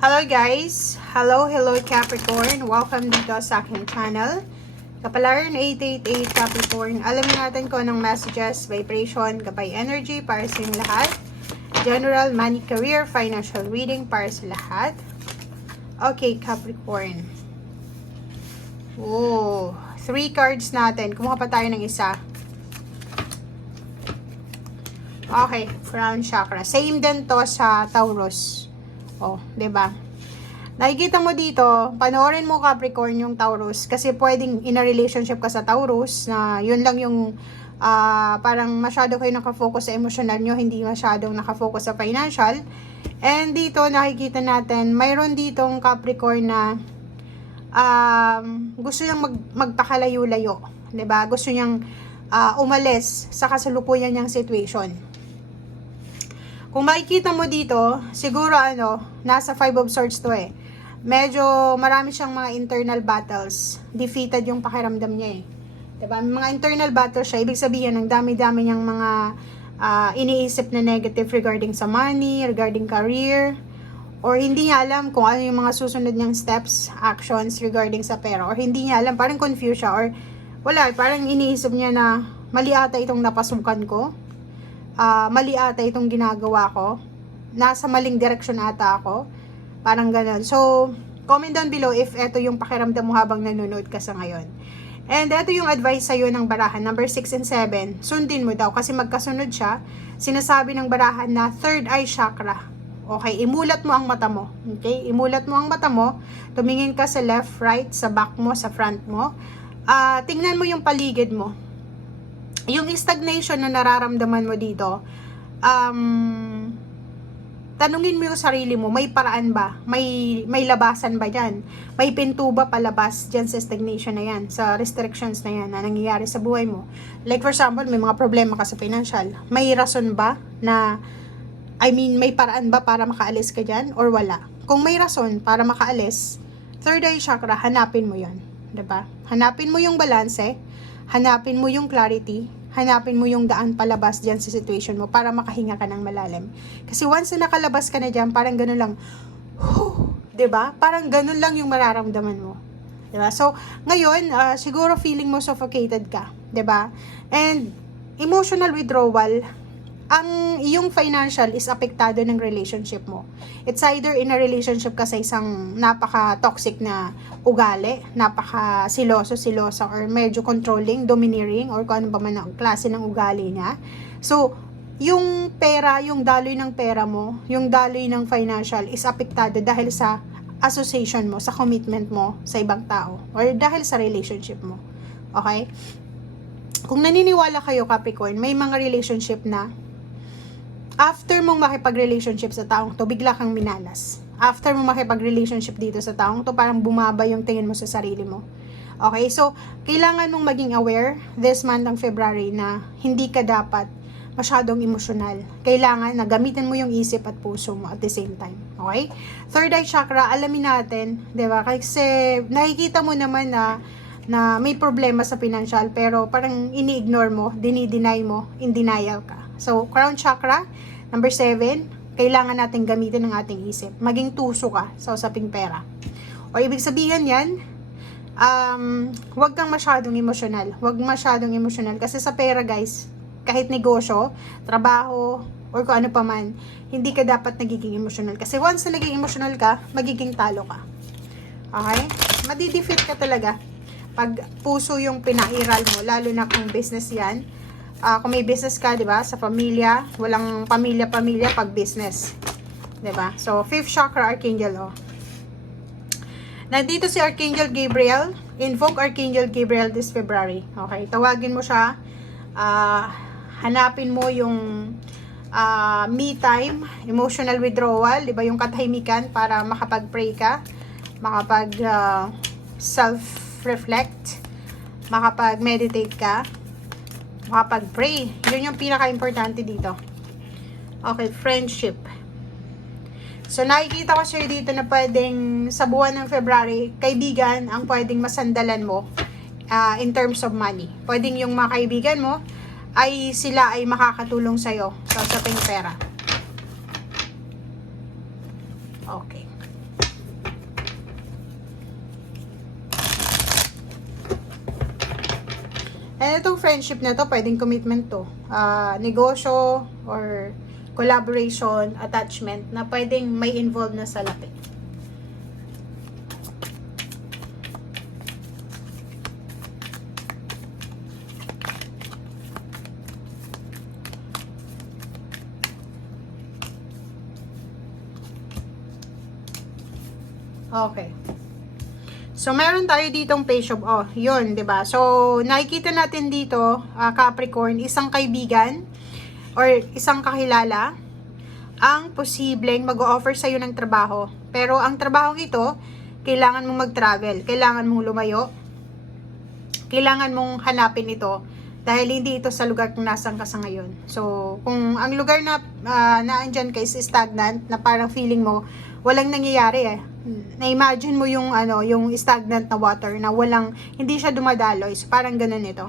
Hello guys! Hello Capricorn! Welcome dito sa aking channel. Kapalaran 888 Capricorn. Alamin natin kung anong messages, vibration, gabay energy para sa inyong lahat. General, money, career, financial reading para sa lahat. Okay, Capricorn. Oh, 3 cards natin. Kumuha pa tayo ng isa. Okay, crown chakra. Same din to sa Taurus. Oh, 'di ba? Nakikita mo dito, panoorin mo Capricorn yung Taurus kasi pwedeng in a relationship ka sa Taurus na yun lang yung parang masyado kayo nakafocus sa emotional nyo, hindi masyadong nakafocus sa financial. And dito nakikita natin, mayroon ditong Capricorn na gusto niyang magpakalayo-layo, 'di ba? Gusto niyang umalis sa kasalukuyan niyang situation. Kung makikita mo dito, siguro nasa 5 of Swords to eh. Medyo marami siyang mga internal battles. Defeated yung pakiramdam niya eh. Diba? Mga internal battles siya, ibig sabihin, ang dami-dami niyang mga iniisip na negative regarding sa money, regarding career, or hindi niya alam kung ano yung mga susunod niyang steps, actions regarding sa pera, or hindi niya alam, parang confused siya, or wala, parang iniisip niya na mali ata itong napasukan ko. Mali ata itong ginagawa ko, nasa maling direksyon ata ako, parang ganun. So, comment down below if ito yung pakiramdam mo habang nanonood ka sa ngayon. And ito yung advice sa'yo ng barahan, number 6 and 7, sundin mo daw kasi magkasunod siya. Sinasabi ng barahan na third eye chakra. Okay, imulat mo ang mata mo. Okay, imulat mo ang mata mo, tumingin ka sa left, right, sa back mo, sa front mo. Tingnan mo yung paligid mo. Yung stagnation na nararamdaman mo dito, tanungin mo yung sarili mo, may paraan ba? May labasan ba dyan? May pinto ba palabas dyan sa stagnation na yan? Sa restrictions na yan na nangyayari sa buhay mo? Like for example, may mga problema ka sa financial. May rason ba na, may paraan ba para makaalis ka dyan? Or wala? Kung may rason para makaalis, third eye chakra, hanapin mo yan. Diba? Hanapin mo yung balanse, hanapin mo yung clarity, hanapin mo yung daan palabas dyan sa situation mo para makahinga ka ng malalim. Kasi once na nakalabas ka na dyan, parang ganun lang, diba? Parang ganun lang yung mararamdaman mo. Diba? So, ngayon, siguro feeling mo suffocated ka. Diba? And, emotional withdrawal, ang iyong financial is apektado ng relationship mo. It's either in a relationship ka sa isang napaka-toxic na ugali, napaka-silosa, or medyo controlling, domineering, or kung ano ba man ang klase ng ugali niya. So, yung pera, yung daloy ng pera mo, yung daloy ng financial is apektado dahil sa association mo, sa commitment mo sa ibang tao, or dahil sa relationship mo. Okay? Kung naniniwala kayo, Capricorn, may mga relationship na after mong makipag-relationship sa taong to, bigla kang minalas. After mong makipag-relationship dito sa taong to, parang bumaba yung tingin mo sa sarili mo. Okay, so, kailangan mong maging aware this month ng February na hindi ka dapat masyadong emosyonal. Kailangan na gamitin mo yung isip at puso mo at the same time. Okay? Third eye chakra, alamin natin, di ba? Kasi nakikita mo naman na may problema sa financial, pero parang ini-ignore mo, dinideny mo, in denial ka. So, crown chakra, number 7, kailangan natin gamitin ang ating isip. Maging tuso ka sa usaping pera. O ibig sabihin yan, huwag kang masyadong emosyonal. Huwag masyadong emosyonal. Kasi sa pera guys, kahit negosyo, trabaho, or kung ano pa man, hindi ka dapat nagiging emosyonal. Kasi once na naging emosyonal ka, magiging talo ka. Okay? Madidefeat ka talaga. Pag puso yung pinairal mo, lalo na kung business yan, kung may business ka, 'di ba? Sa pamilya, walang pamilya pag business. 'Di ba? So, 5th chakra archangel Nandito si Archangel Gabriel. Invoke Archangel Gabriel this February. Okay, tawagin mo siya. Hanapin mo yung me time, emotional withdrawal, 'di ba? Yung katahimikan para makapag-pray ka, makapag self-reflect, makapag-meditate ka, makapag-pray. Yun yung pinaka-importante dito. Okay, friendship. So, nakikita ko sa'yo dito na pwedeng sa buwan ng February, kaibigan ang pwedeng masandalan mo in terms of money. Pwedeng yung mga kaibigan mo sila ay makakatulong sa'yo sa usaping pera. Okay. And itong friendship na to, pwedeng commitment to. Negosyo or collaboration, attachment na pwedeng may involved na salapi. Okay. So, meron tayo ditong page of, yun, 'di ba? So, nakikita natin dito, Capricorn, isang kaibigan or isang kakilala ang posibleng mag-o-offer sa'yo ng trabaho. Pero, ang trabaho ito, kailangan mong mag-travel, kailangan mong lumayo, kailangan mong hanapin ito dahil hindi ito sa lugar kung nasan ka sa ngayon. So, kung ang lugar na naandyan ka is stagnant, na parang feeling mo, walang nangyayari na-imagine mo yung yung stagnant na water na walang, hindi siya dumadaloy. So, parang ganun ito.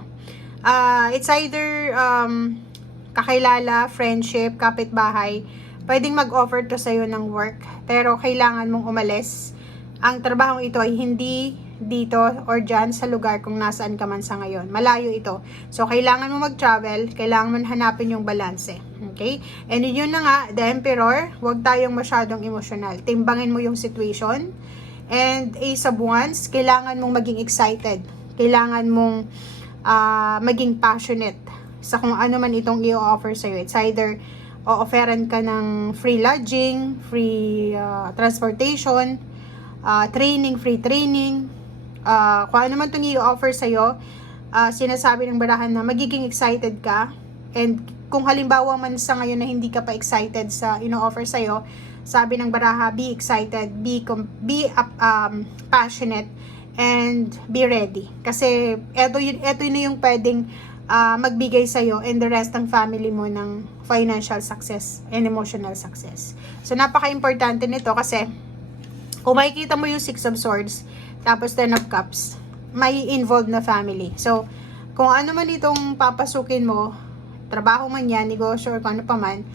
It's either kakilala, friendship, kapitbahay, pwedeng mag-offer to sa'yo ng work, pero kailangan mong umalis. Ang trabaho ito ay hindi dito or dyan sa lugar kung nasaan ka man sa ngayon. Malayo ito. So, kailangan mo mag-travel, kailangan mo hanapin yung balanse. Okay? And yun na nga, the Emperor, huwag tayong masyadong emotional. Timbangin mo yung situation. And Ace of Wands, kailangan mong maging excited. Kailangan mong maging passionate sa kung ano man itong i-offer sa'yo. It's either o-offeran ka ng free lodging, free transportation, free training, kung ano man itong i-offer sa'yo, sinasabi ng barahan na magiging excited ka. And kung halimbawa man sa ngayon na hindi ka pa excited sa ino-offer sa'yo, sabi ng baraha, be excited, be passionate, and be ready. Kasi eto na yung pwedeng magbigay sa'yo and the rest ng family mo ng financial success and emotional success. So, napaka-importante nito kasi kung makikita mo yung 6 of Swords, tapos 10 of Cups, may involved na family. So, kung ano man itong papasukin mo, trabaho man yan, negosyo, or kung ano pa man,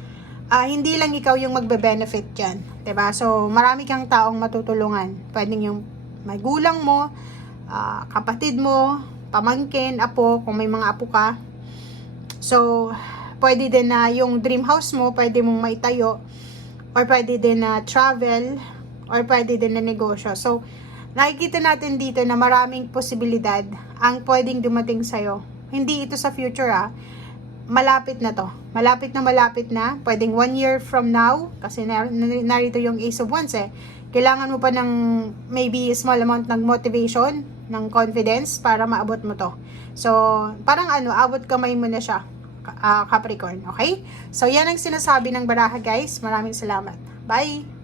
hindi lang ikaw yung magbe-benefit dyan. Diba? So, marami kang taong matutulungan. Pwedeng yung magulang mo, kapatid mo, pamangkin, apo, kung may mga apo ka. So, pwede din na yung dream house mo, pwede mong maitayo, or pwede din na travel, or pwede din na negosyo. So, nakikita natin dito na maraming posibilidad ang pwedeng dumating sa'yo. Hindi ito sa future malapit na to. Malapit na. Pwedeng 1 year from now, kasi narito yung Ace of Wands Kailangan mo pa ng maybe small amount ng motivation, ng confidence para maabot mo to. So, parang abot kamay mo na siya, Capricorn. Okay? So, yan ang sinasabi ng baraha guys. Maraming salamat. Bye!